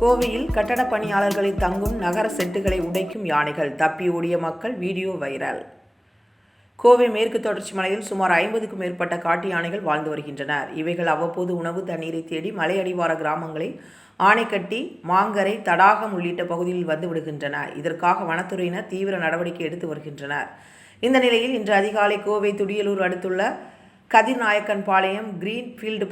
கோவையில் கட்டட பணியாளர்களை தங்கும் நகர செட்டுகளை உடைக்கும் யானைகள் தப்பி ஓடிய மக்கள் வீடியோ வைரல். கோவை மேற்கு தொடர்ச்சி மலையில் சுமார் ஐம்பதுக்கும் மேற்பட்ட காட்டு யானைகள் வாழ்ந்து வருகின்றனர். இவைகள் அவ்வப்போது உணவு தண்ணீரை தேடி மலை அடிவார கிராமங்களில் ஆணைக்கட்டி மாங்கரை தடாகம் உள்ளிட்ட பகுதியில் வந்து விடுகின்றன. இதற்காக வனத்துறையினர் தீவிர நடவடிக்கை எடுத்து வருகின்றனர். இந்த நிலையில் இன்று அதிகாலை கோவை துடியலூர் அடுத்துள்ள கதிர்நாயக்கன் பாளையம்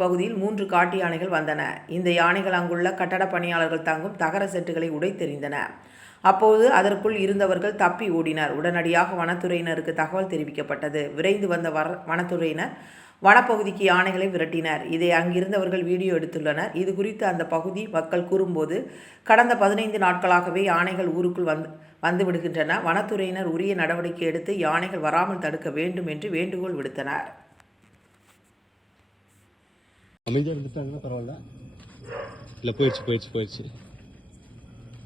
பகுதியில் மூன்று காட்டு யானைகள் வந்தன. இந்த யானைகள் அங்குள்ள கட்டட பணியாளர்கள் தங்கும் தகர செட்டுகளை உடைத்தெறிந்தன. அப்போது அதற்குள் இருந்தவர்கள் தப்பி ஓடினர். உடனடியாக வனத்துறையினருக்கு தகவல் தெரிவிக்கப்பட்டது. விரைந்து வந்த வர வனத்துறையினர் வனப்பகுதிக்கு யானைகளை விரட்டினர். இதை அங்கிருந்தவர்கள் வீடியோ எடுத்துள்ளனர். இது குறித்து அந்த பகுதி மக்கள் கூறும்போது கடந்த பதினைந்து நாட்களாகவே யானைகள் ஊருக்குள் வந்து வந்து விடுகின்றன வனத்துறையினர் உரிய நடவடிக்கை எடுத்து யானைகள் வராமல் தடுக்க வேண்டும் என்று வேண்டுகோள் விடுத்தனர். அமைதியாக விழுந்துட்டாங்கன்னா பரவாயில்ல. இல்லை போயிடுச்சு போயிடுச்சு போயிடுச்சு.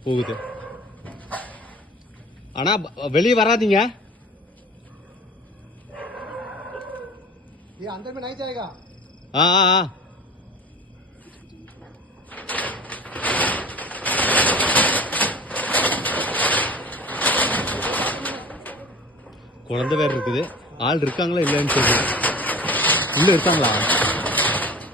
போகுது. ஆனால் வெளியே வராதிங்க. ஆ ஆ ஆ குழந்தை வேற இருக்குது. ஆள் இருக்காங்களா இல்லைன்னு சொல்லுங்க உள்ள இருக்காங்களா?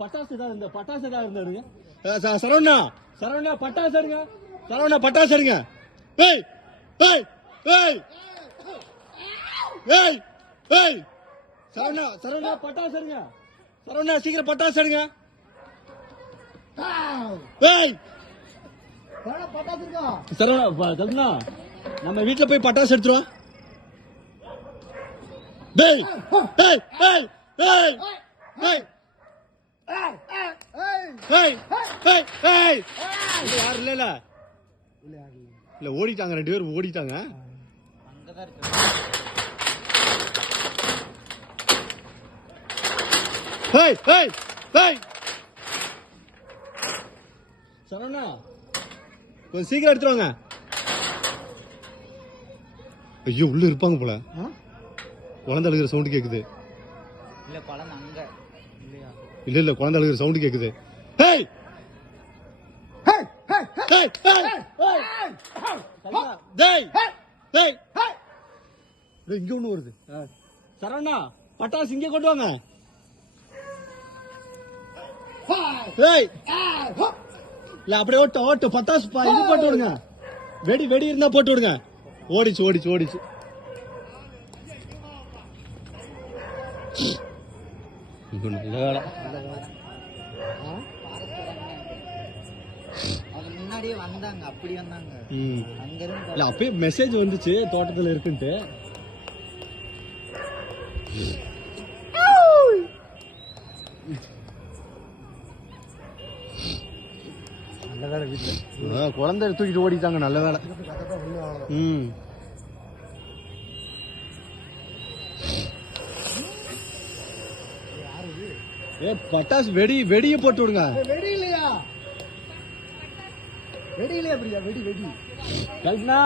பட்டாசு தான் இந்த பட்டாசு தான் இருந்தாருங்க சரவணா. சரவணா பட்டாசு எடுங்க. சரவணா பட்டாசு எடுங்க. ஏய் ஏய் ஏய். ஏய் ஏய். சரவணா சரவணா. பட்டாசு எடுங்க. சரவணா சீக்கிரம் பட்டாசு எடுங்க. ஏய். சரவணா நம்ம வீட்டுல போய் பட்டாசு எடுத்துருவோம் டேய் டேய் டேய் டேய் டேய் இல்ல ஓடிட்டாங்க ரெண்டு பேரும் ஓடிட்டாங்க. சரவணா. கொஞ்சம் சீக்கிரம் எடுத்துருவாங்க ஐயோ உள்ள இருப்பாங்க போல. குழந்தை அழுகிற சவுண்ட் கேக்குது. இல்ல பழம் அங்க. இல்லையா? இல்ல இல்ல குழந்தை அழுகிற சவுண்ட் கேக்குது. ஹேய் hey ஹேய் ஹேய் டேய் டேய் டேய் இங்க ஒண்ணு வருது. சரவணா பட்டாசு இங்க கொண்டு வாங்க. டேய். இல்ல அப்படியே ஓட்டு ஓட்டு பட்டாசு பா- இது போட்டு விடுங்க. வெடி வெடி இருந்தா போட்டு விடுங்க. ஓடிச்சு ஓடிச்சு ஓடிச்சு. நல்ல வேலை. முன்னாடியே வந்தாங்க அப்படி வந்தாங்க. ம். அங்க இருந்து இல்ல அப்பயே மெசேஜ் வந்துச்சு தோட்டத்துல இருக்குன்ட்டு. நல்ல வேலை வீட்டுல. ஆ, குழந்தை தூக்கிட்டு ஓடிட்டாங்க நல்ல வேலை. ம். ஏ பட்டாசு வெடி வெடியை போட்டு விடுங்க. வெடி இல்லையா வெடி இல்லையா பிரியா? வெடி வெடி. கல்பனா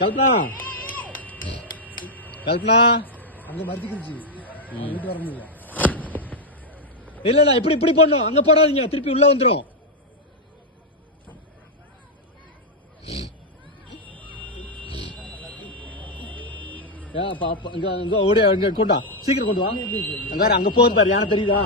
கல்பனா. கல்பனா. அங்க மறுத்துக்கிருச்சு. வீட்டு வர முடியல இல்ல இல்ல இப்படி இப்படி பண்ணும் அங்க போடாதீங்க. திருப்பி உள்ள வந்துரும். ஏன் பாப்பா இங்க இங்க ஓடியா இங்க கொண்டா. சீக்கிரம் கொண்டு வா. அங்க அங்க போகுது பாரு யானை தெரியுதா?